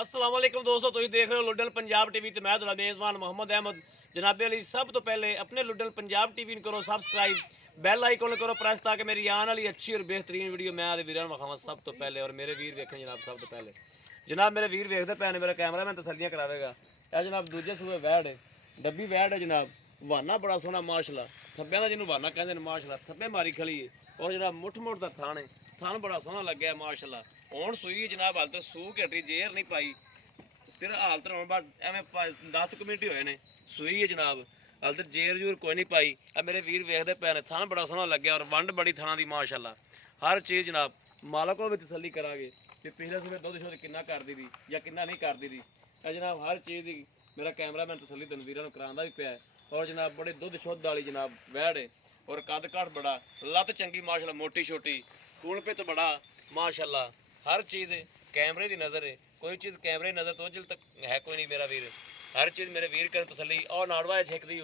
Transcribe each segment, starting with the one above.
अस्सलाम वालेकुम दोस्तों, तुम देख रहे हो लुडन पंजाब टीवी ते मैं तुहाडा मेज़बान मोहम्मद अहमद। जनाबे अली सब तो पहले अपने लुडन पंजाब टीवी को करो सब्सक्राइब, बैल आइकन करो प्रेस ताकि मेरी आने वाली अच्छी और बेहतरीन वीडियो मैं आदे वीरां विखावां सब तो पहले। और मेरे वीर देखें जनाब सब तो पहले। जनाब मेरे वीर वेखते पे ने, मेरा कैमरा मैन तसल्लियां करावेगा। यह जनाब दूजे सूबे वैड है, डब्बी वैड है जनाब। वाना बड़ा सोहना माशाल्लाह, थब्बियां दा जिन्हों वाना कहते हैं माशाल्लाह, थब्बे मारी खड़ी है। और जनाब मुठ मुठ दा थान है, थान बड़ा सोहना लग्या माशाल्लाह। हुण सूई जनाब हाल तो सू के हटी, जेर नहीं पाई सिर हाल तो बाद एवं 10 मिनट ही होए ने सूई है जनाब। हाल तो जेर जूर कोई नहीं पाई। अब मेरे वीर वेखते पे ने, थान बड़ा सोहना लग्या और वंड बड़ी थाना दी माशाल्लाह। हर चीज़ जनाब मालक को भी तसल्ली करांगे कि पिछले सूबे दुध शुद्ध किन्ना करदी दी या किन्ना नहीं करदी दी। जनाब हर चीज़ की मेरा कैमरा मैन तसल्ली तुम वीरां नूं करांदा भी पिया। और जनाब बड़े दुध शुद्ध वाली जनाब वैड़ है और कद काठ बड़ा, लत्त चंगी माशाल्लाह, मोटी छोटी, कूण पित बड़ा माशाल्लाह। हर चीज़ कैमरे की नज़र है, कोई चीज़ कैमरे नज़र तो जिल तक है कोई नहीं मेरा वीर। हर चीज़ मेरे वीर कर तसल्ली। और नाड़वा छेक दी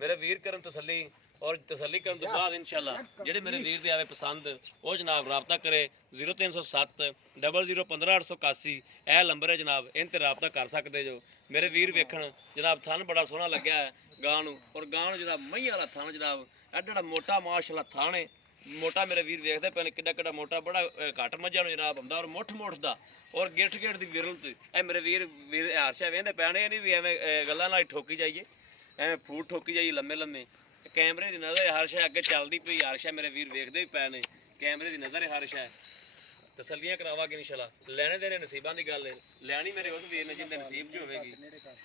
मेरे वीर करन तसल्ली। और तसल्ली करने तो बाद इंशाल्लाह जेडे मेरे वीर दे आवे पसंद वो जनाब रबता करे 0307 00 15 881 यह नंबर है जनाब। इन ते रबता कर सकते जो मेरे वीर वेखण। जनाब थन बड़ा सोहना लग्या है गां नूं, और गां नूं जनाब मही वाला थन जनाब एडा मोटा माशाल्लाह थान है मोटा। मेरे वीर देखते पे किड्डा किड्डा मोटा, बड़ा घट मझां नूं जनाब आंदा और मुठ मुठ दा और गिठ गिठ दी विरल ए मेरे वीर वीर हारशा वेंदे पैने नहीं भी एवें गल्लां नाल ठोकी जाइए, एवें फूट ठोकी जाइए लम्मे लम्मे। कैमरे की नज़र हर शे अगे चलती पई, हर शे मेरे वीर वेखते भी पे ने। कैमरे की नज़र है हर शे, तसल्लियां करावांगे इंशाल्लाह। लेने देने नसीबां की गल है, लैनी मेरे उस वीर ने जिंदे नसीब च होवेगी।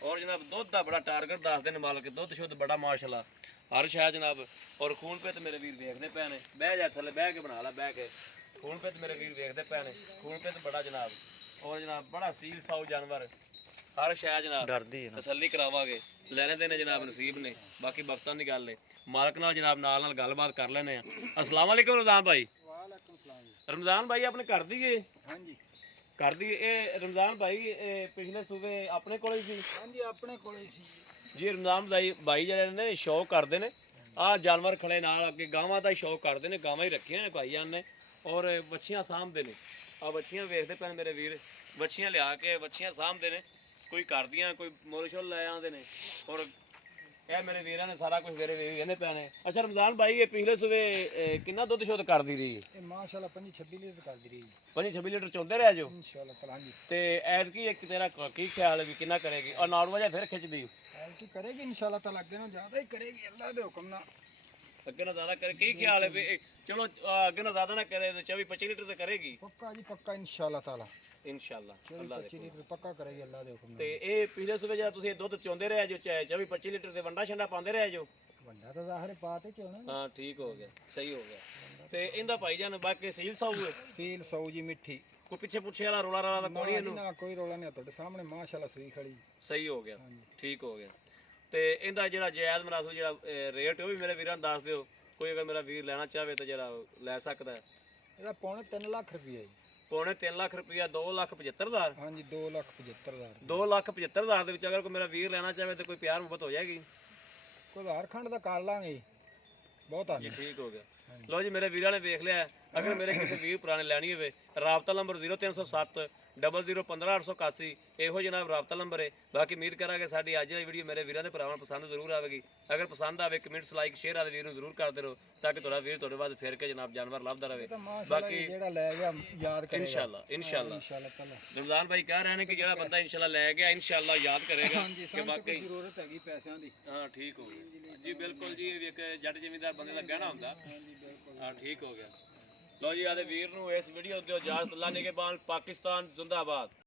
और जनाब दुध का बड़ा टारगेट दस दिन मालक, दुध शुद्ध बड़ा माशाल्लाह हर शे जनाब। और खून पित मेरे वीर वेखते पे ने। बह जा थले बह के बना ला बह के। खून पित मेरे वीर वेखते पे ने, खून पित बड़ा जनाब। और जनाब बड़ा सील साऊ जानवर हर शह जनाब तसल्ली करावांगे। लेने देने जनाब नसीब ने, बाकी वक्तां दी गल है। मालक नाल जनाब नाल गलबात कर लेने। अस्सलाम वालेकुम रमजान भाई। रमजान भाई अपने घर दी है? हाँ जी घर दी। ये रमजान भाई पिछले सूबे अपने कोल ही सी? हाँ जी अपने कोल ही सी जी। रमजान भाई ਜਿਹੜੇ ਨੇ शौक करते हैं आ जानवर खड़े नाल अगे गावां दा शौक करते हैं, गावां ही रखियां ने भाईजान ने। और बच्चियां सामभदे ने, आ बच्चियां वेखदे पे मेरे वीर, बच्चियां लिया के बच्चियां सामभदे ने। कोई कर दियां कोई मुल शुल लै आंदे ने। और यह मेरे वीरां ने सारा कुछ मेरे वीर कहंदे पे ने। अच्छा रमजान भाई ये पिछले सूबे किन्ना दुध शुद्ध करदी रही? ये माशाल्लाह 25-26 लीटर कर दी रही 25-26 लीटर चोंदे रह जो इंशाल्लाह ताला। हाँ जी ते ऐतकी एक तेरा की ख्याल है भी किन्ना करेगी? और नॉर्मल जा फिर खिंच दी ऐल्टी करेगी इंशाल्लाह ताला, अगे ना ज्यादा ही करेगी अल्लाह दे हुक्म ना। अगे ना ज्यादा करे की ख्याल है भी चलो अगे ना ज्यादा ना करे तो 24-25 लीटर तो करेगी पक्का जी पक्का इंशाल्लाह ताला। इंशाल्लाह अल्लाह दे 25 लीटर पक्का करेगी अल्लाह दे हुक्म ते ना। ए पिछले सूबे जा तुसी दुध चोंदे रहे जो 24-25 लीटर ते वंडा छंडा पांदे रहे जो? वंडा तो जाहिर पाते चोना हाँ ठीक हो गया, सही हो गया। ते इंदा भाईजान बाकी सील साऊ है सील सौ जी मिठी, कोई पीछे पुछे वाला रोला राला ना कोई जी इनु? ना कोई रोला नहीं, ਤੁਹਾਡੇ ਸਾਹਮਣੇ माशाल्लाह ਸੂਈ ਖੜੀ। सही हो गया, हाँ जी ठीक हो गया। ਤੇ ਇਹਦਾ ਜਿਹੜਾ ਜਾਇਜ਼ ਮੁਨਾਸਬ ਜਿਹੜਾ ਰੇਟ ਉਹ ਵੀ ਮੇਰੇ ਵੀਰਾਂ ਨੂੰ ਦੱਸ ਦਿਓ। ਕੋਈ ਅਗਰ ਮੇਰਾ ਵੀਰ ਲੈਣਾ ਚਾਹਵੇ ਤਾਂ ਜਿਹੜਾ ਲੈ ਸਕਦਾ ਹੈ। ਇਹਦਾ ਪੌਣੇ 3 ਲੱਖ ਰੁਪਏ ਜੀ। ਪੌਣੇ 3 ਲੱਖ ਰੁਪਇਆ 2,75,000। हाँ जी 2,75,000 2,75,000 ਦੇ ਵਿੱਚ ਅਗਰ ਕੋਈ ਮੇਰਾ ਵੀਰ ਲੈਣਾ ਚਾਹਵੇ ਤਾਂ ਕੋਈ ਪਿਆਰ ਮੁਹੱਬਤ ਹੋ ਜਾਏਗੀ? ਕੋਈ ਆਧਾਰ ਖੰਡ ਦਾ ਕਰ ਲਾਂਗੇ ਬਹੁਤ ਆ ਜੀ ਠੀਕ ਹੋ ਗਿਆ। ਲਓ ਜੀ ਮੇਰੇ ਵੀਰਾਂ ਨੇ ਵੇਖ ਲਿਆ। ਅਗਰ ਮੇਰੇ ਕਿਸੇ ਵੀਰ ਪੁਰਾਣੇ ਲੈਣੀ ਹੋਵੇ ਰਾਬਤਾ ਨੰਬਰ 0307 00 15 881 ਇਹੋ ਜਨਾਬ ਰਾਬਤਾ ਨੰਬਰ ਹੈ। ਬਾਕੀ ਉਮੀਦ ਕਰਾਂਗੇ ਸਾਡੀ ਅੱਜ ਦੀ ਵੀਡੀਓ ਮੇਰੇ ਵੀਰਾਂ ਦੇ ਭਰਾਵਾਂ ਨੂੰ ਪਸੰਦ ਜ਼ਰੂਰ ਆਵੇਗੀ। ਅਗਰ ਪਸੰਦ ਆਵੇ ਕਮੈਂਟਸ ਲਾਈਕ ਸ਼ੇਅਰ ਆਦੇ ਵੀਰ ਨੂੰ ਜ਼ਰੂਰ ਕਰਦੇ ਰਹੋ ਤਾਂ ਕਿ ਤੁਹਾਡਾ ਵੀਰ ਤੁਹਾਡੇ ਬਾਅਦ ਫਿਰ ਕੇ ਜਨਾਬ ਜਾਨਵਰ ਲੱਭਦਾ ਰਹੇ। ਬਾਕੀ ਜਿਹੜਾ ਲੈ ਗਿਆ ਯਾਦ ਕਰੇਗਾ इंशाल्लाह इंशाल्लाह ताला। रमजान भाई कह रहे हैं कि ਜਿਹੜਾ ਬੰਦਾ इंशाल्लाह ਲੈ ਗਿਆ इंशाल्लाह याद करेगा हाँ जी कि ਸਾਨੂੰ वाकई ਜ਼ਰੂਰਤ ਹੈਗੀ ਪੈਸਿਆਂ ਦੀ। हाँ ठीक हो गया जी बिल्कुल जी। ਇਹ ਇੱਕ ਜੱਟ ਜ਼ਿਮੀਂਦਾਰ ਬੰਦੇ ਦਾ ਕਹਿਣਾ ਹੁੰਦਾ। हाँ जी बिल्कुल हाँ ठीक हो गया। ਲਓ ਜੀ ਆਦੇ ਵੀਰ ਨੂੰ ਇਸ ਵੀਡੀਓ ਦੇ ਇਜਾਜ਼ਤ ਅੱਲਾ ਨੇ ਕੇ ਬਾਨ ਪਾਕਿਸਤਾਨ ਜ਼ਿੰਦਾਬਾਦ।